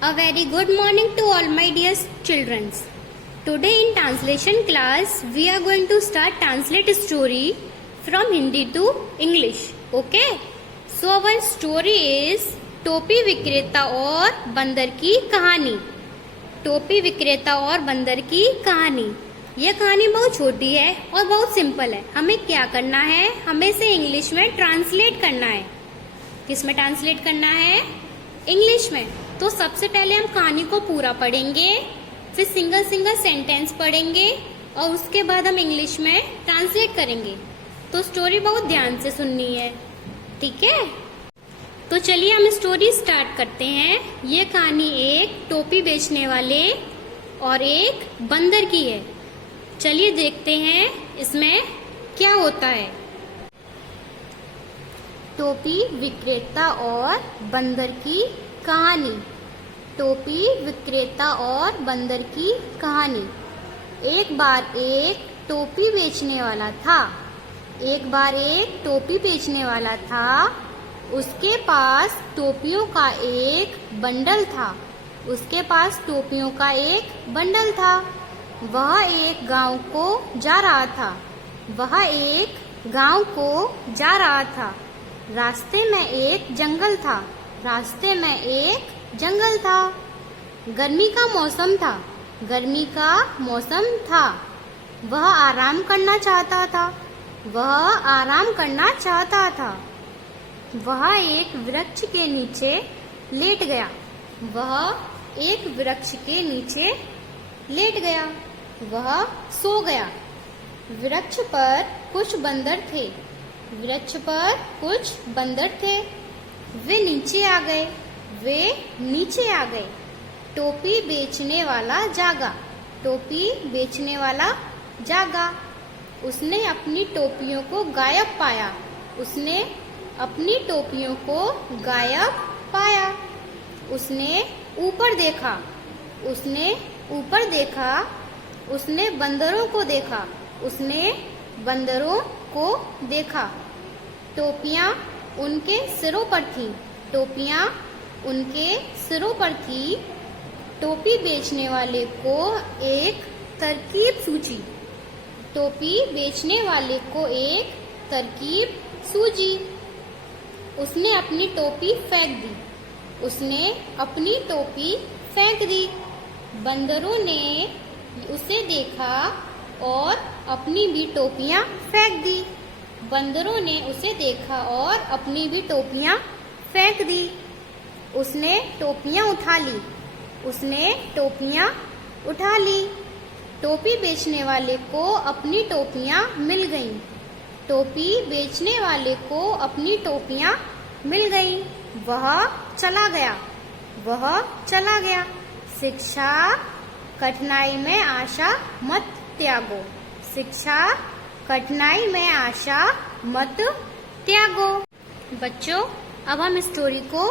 A very good morning to all my dear children. Today in translation class, we are going to start translate story from Hindi to English. Okay? So our story is टोपी विक्रेता और बंदर की कहानी। टोपी विक्रेता और बंदर की कहानी। यह कहानी बहुत छोटी है और बहुत सिंपल है। हमें क्या करना है, हमें इसे इंग्लिश में ट्रांसलेट करना है। किस में ट्रांसलेट करना है? इंग्लिश में। तो सबसे पहले हम कहानी को पूरा पढ़ेंगे, फिर सिंगल सिंगल सेंटेंस पढ़ेंगे और उसके बाद हम इंग्लिश में ट्रांसलेट करेंगे। तो स्टोरी बहुत ध्यान से सुननी है, ठीक है? तो चलिए हम स्टोरी स्टार्ट करते हैं। ये कहानी एक टोपी बेचने वाले और एक बंदर की है। चलिए देखते हैं इसमें क्या होता है। टोपी विक्रेता और बंदर की कहानी। टोपी विक्रेता और बंदर की कहानी। एक बार एक टोपी बेचने वाला था। एक बार एक टोपी बेचने वाला था। उसके पास टोपियों का एक बंडल था। उसके पास टोपियों का एक बंडल था। वह एक गांव को जा रहा था। वह एक गांव को जा रहा था। रास्ते में एक जंगल था। रास्ते में एक जंगल था। गर्मी का मौसम था। गर्मी का मौसम था। वह आराम करना चाहता था। वह आराम करना चाहता था। वह एक वृक्ष के नीचे लेट गया। वह एक वृक्ष के नीचे लेट गया। वह सो गया। वृक्ष पर कुछ बंदर थे। वृक्ष पर कुछ बंदर थे। वे नीचे आ गए। वे नीचे आ गए। टोपी बेचने वाला जागा। टोपी बेचने वाला जागा। उसने अपनी टोपियों को गायब पाया। उसने अपनी टोपियों को गायब पाया। उसने ऊपर देखा। उसने ऊपर देखा। उसने बंदरों को देखा। उसने बंदरों को देखा। टोपियां उनके सिरों पर थीं। टोपियां उनके सिरों पर थी। टोपी बेचने वाले को एक तरकीब सूझी। टोपी बेचने वाले को एक तरकीब सूझी। उसने अपनी टोपी फेंक दी। उसने अपनी टोपी फेंक दी। बंदरों ने उसे देखा और अपनी भी टोपियां फेंक दी। बंदरों ने उसे देखा और अपनी भी टोपियां फेंक दी। उसने टोपियां उठा ली। उसने टोपियां उठा ली। टोपी बेचने वाले को अपनी टोपियां मिल गईं। टोपी बेचने वाले को अपनी टोपियां मिल गईं। वह चला गया। वह चला गया। शिक्षा कठिनाई में आशा मत त्यागो। शिक्षा कठिनाई में आशा मत त्यागो। बच्चों, अब हम स्टोरी को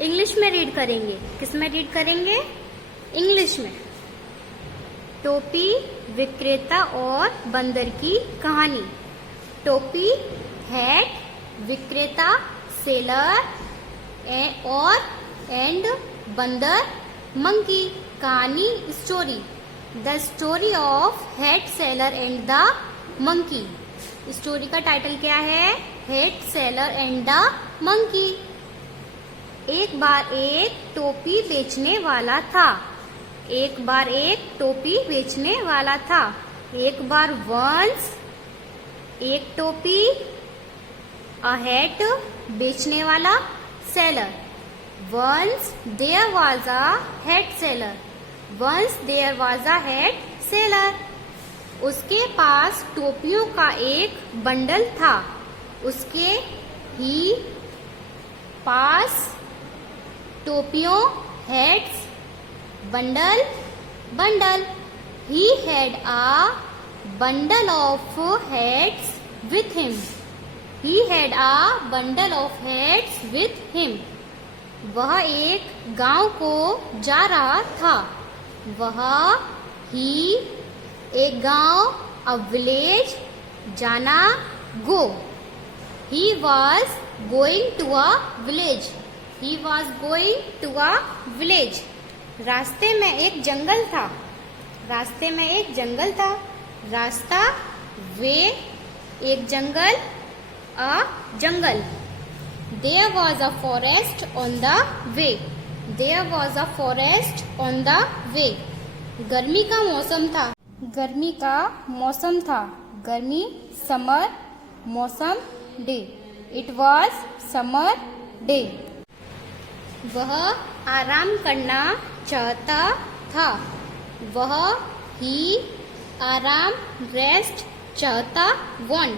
इंग्लिश में रीड करेंगे। किस में रीड करेंगे? इंग्लिश में। टोपी विक्रेता और बंदर की कहानी। टोपी हैट विक्रेता सेलर और एंड बंदर मंकी। कहानी story. The story of hat seller and the monkey. Story का टाइटल क्या है? Hat seller and the monkey. एक बार एक टोपी बेचने वाला था। एक बार एक टोपी बेचने वाला था। एक बार वंस एक टोपी अ हैट बेचने वाला seller. Once there was a hat seller. Once there was a hat seller. उसके पास टोपियों का एक बंडल था। उसके ही पास टोपियों hats bundle bundle. He had a bundle of hats with him. He had a bundle of hats with him. वह एक गांव को जा रहा था। वह ही एक गांव अ विलेज जाना go. He was going to a village. He was going to a village. रास्ते में एक जंगल था। रास्ते में एक जंगल था। रास्ता, वे, एक जंगल, अ जंगल। There was a forest on the way. There was a forest on the way. गर्मी का मौसम था। गर्मी का मौसम था। गर्मी, समर, मौसम, day. It was summer day. वह आराम करना चाहता था। वह ही आराम, रेस्ट, चाहता, want.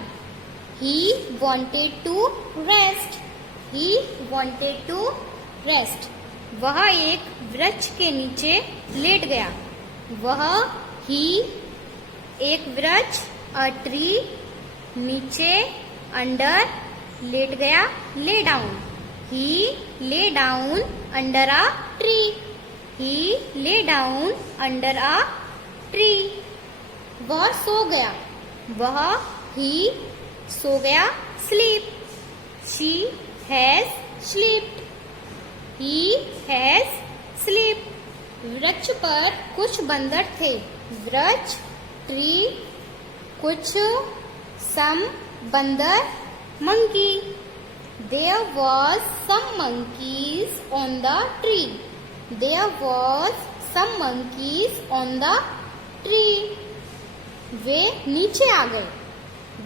He wanted to rest. He wanted to rest. वह एक वृक्ष के नीचे लेट गया। वह ही एक वृक्ष, a tree, नीचे, under, लेट गया, lay down. He lay down under a tree. He lay down under a tree. वह सो गया। वह ही सो गया, sleep. She has slept. He has slept. वृक्ष पर कुछ बंदर थे। वृक्ष, ट्री, कुछ, some, बंदर, monkey. There was some monkeys on the tree. There was some monkeys on the tree. वे नीचे आ गए।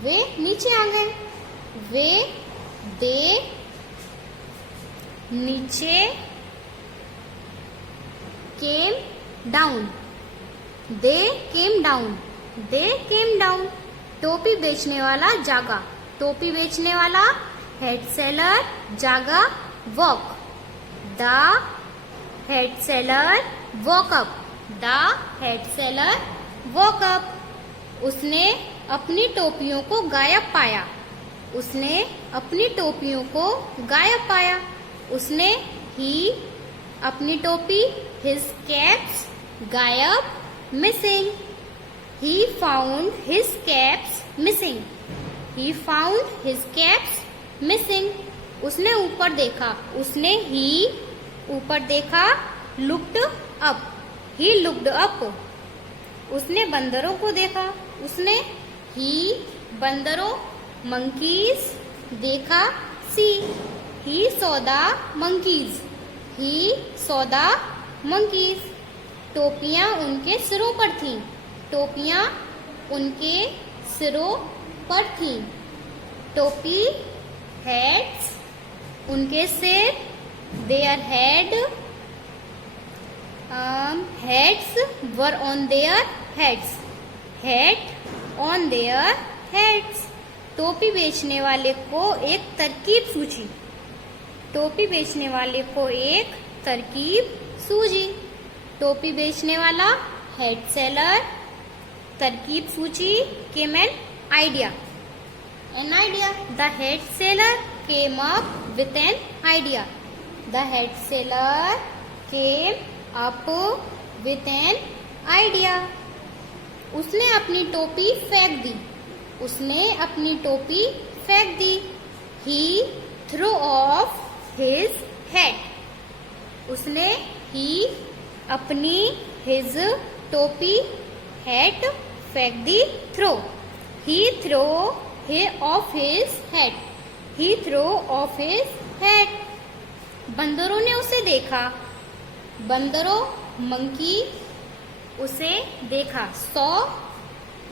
वे नीचे आ गए। वे, दे, नीचे, came down. They came down. They came down. टोपी बेचने वाला जागा। टोपी बेचने वाला, हेड सेलर, जागा, walk. The head seller walk up. The head seller walk up. उसने अपनी टोपियों को गायब पाया। उसने अपनी टोपियों को गायब पाया। उसने ही अपनी टोपी, his caps, गायब, missing. He found his caps missing. He found his caps missing. उसने ऊपर देखा। उसने ही ऊपर देखा, looked up. He looked up. उसने बंदरों को देखा। उसने ही बंदरों, monkeys, देखा, see. He saw the monkeys. He saw the monkeys. टोपियां उनके सिरों पर थीं। टोपियां उनके सिरों पर थीं। टोपी, heads, उनके सिर, their head, heads were on their heads. Hat on their heads. टोपी बेचने वाले को एक तरकीब सूझी। टोपी बेचने वाले को एक तरकीब सूझी। टोपी बेचने वाला, हेड सेलर, तरकीब सूझी, came an idea. An idea. The head seller came up with an idea. The head seller came up with an idea. उसने अपनी टोपी फेंक दी। उसने अपनी टोपी फेंक दी। He threw off his hat. उसने ही अपनी his टोपी, hat, फेंक दी, throw. He threw off his hat. He threw off his hat. बंदरों ने उसे देखा। बंदरों, monkey, उसे देखा, saw,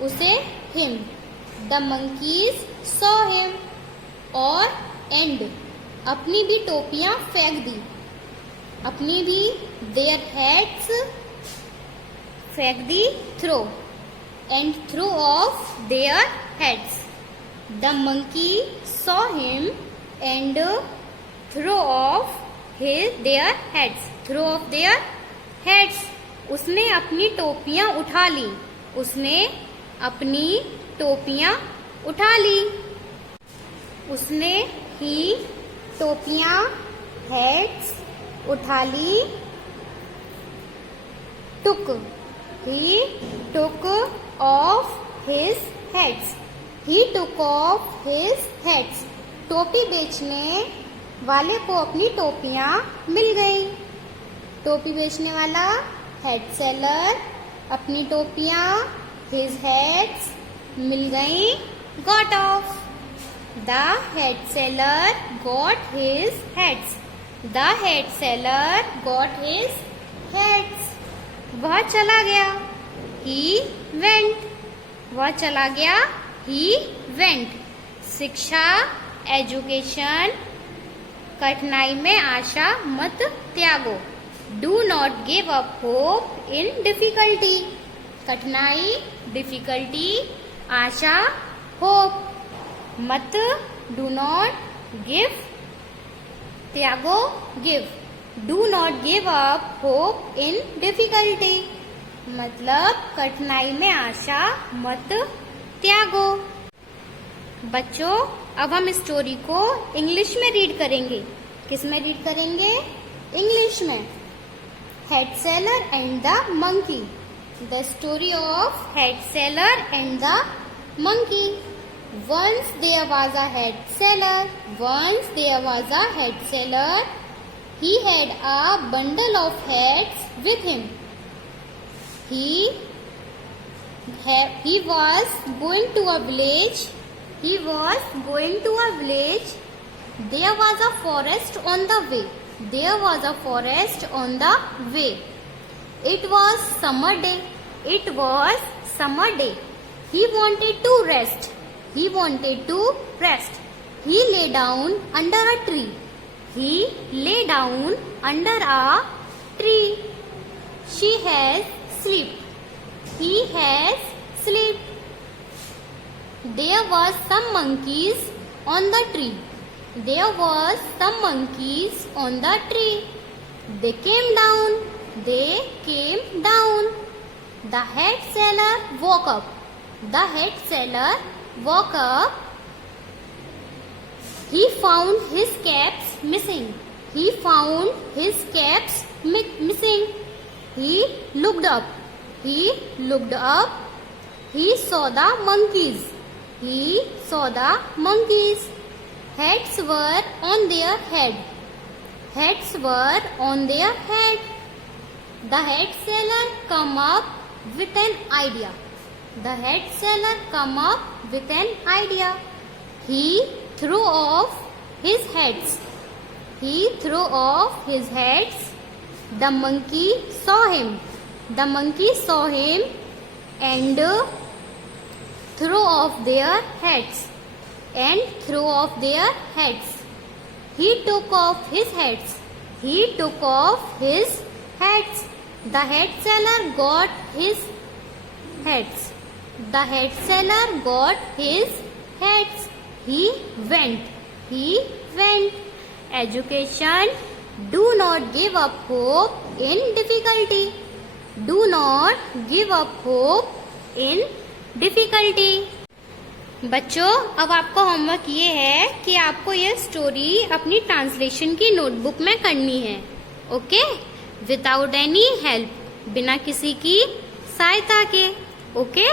उसे, him. The monkeys saw him. और end, अपनी भी टोपियां फेंक दी। अपनी भी, their hats, फेंक दी, throw. And threw off their hats. The monkey saw him and threw off their hats. Threw off their hats. उसने अपनी टोपियां उठा ली। उसने अपनी टोपियां उठा ली। उसने ही टोपियां, हेड्स, उठा ली, took. He took off his hats. He took off his hats. टोपी बेचने वाले को अपनी टोपियां मिल गई। टोपी बेचने वाला हेड सेलर, अपनी टोपियां हिज हेड्स मिल गई, got off. The head seller got his heads, the head seller got his heads. वह चला गया, ही वेंट, वह चला गया, ही वेंट। शिक्षा एजुकेशन, कठिनाई में आशा मत त्यागो, do not give up hope in difficulty. कठिनाई डिफिकल्टी, आशा होप, मत डू नॉट गिव, त्यागो give, do not give up hope in difficulty, मतलब कठिनाई में आशा मत त्यागो। बच्चों अब हम स्टोरी को इंग्लिश में रीड करेंगे। किस में रीड करेंगे? इंग्लिश में। Head seller and the monkey, the story of head seller and the monkey. Once there was a head seller, once there was a head seller. He had a bundle of heads with him. He was going to a village. He was going to a village. There was a forest on the way. There was a forest on the way. It was summer day. It was summer day. He wanted to rest. He wanted to rest. He lay down under a tree. He lay down under a tree. She has sleep. He has sleep. There was some monkeys on the tree. There was some monkeys on the tree. They came down. They came down. The head seller woke up. The head seller woke up. He found his caps missing. He found his caps missing. He looked up. He looked up. He saw the monkeys. He saw the monkeys. Heads were on their head. Heads were on their head. The head seller come up with an idea. The head seller come up with an idea. He threw off his heads. He threw off his heads. The monkey saw him. The monkey saw him and threw off their heads. And threw off their heads. He took off his heads. He took off his heads. The head seller got his heads. The head seller got his heads. He went. He went. Education. Do not give up hope in difficulty. Do not give up hope in difficulty. बच्चों अब आपका homework ये है कि आपको ये story अपनी translation की नोटबुक में करनी है। ओके, विदाउट एनी हेल्प, बिना किसी की सहायता के। ओके।